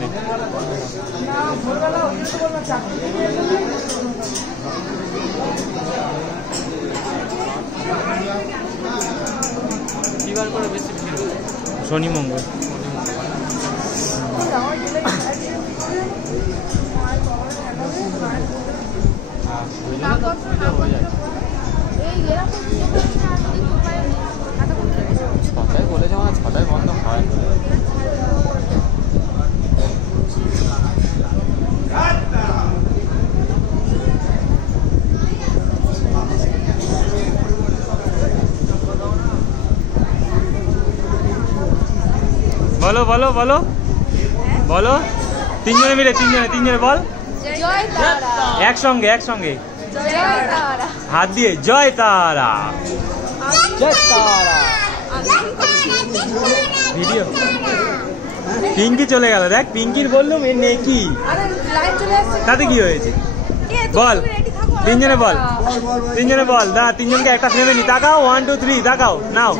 নেই। কিবার করে বেশি ভিড়? শনি মঙ্গল। ছটায় বলেছে আমার, ছটায় বন্ধ হয়। বলো বলো বলো বলো, তিনজনে মিলে, তিনজনে বল একসঙ্গে একসঙ্গে হাত দিয়ে, জয় তারা। ভিডিও পিঙ্কি চলে গেল, দেখ পিঙ্কির বললুম এর নেই কি, তাতে কি হয়েছে বল, তিনজনে বল, তিনজনে বল, তিনজনকে একটা ফ্রেমে নি, তাকাও 1 2 3 তাকাও নাও।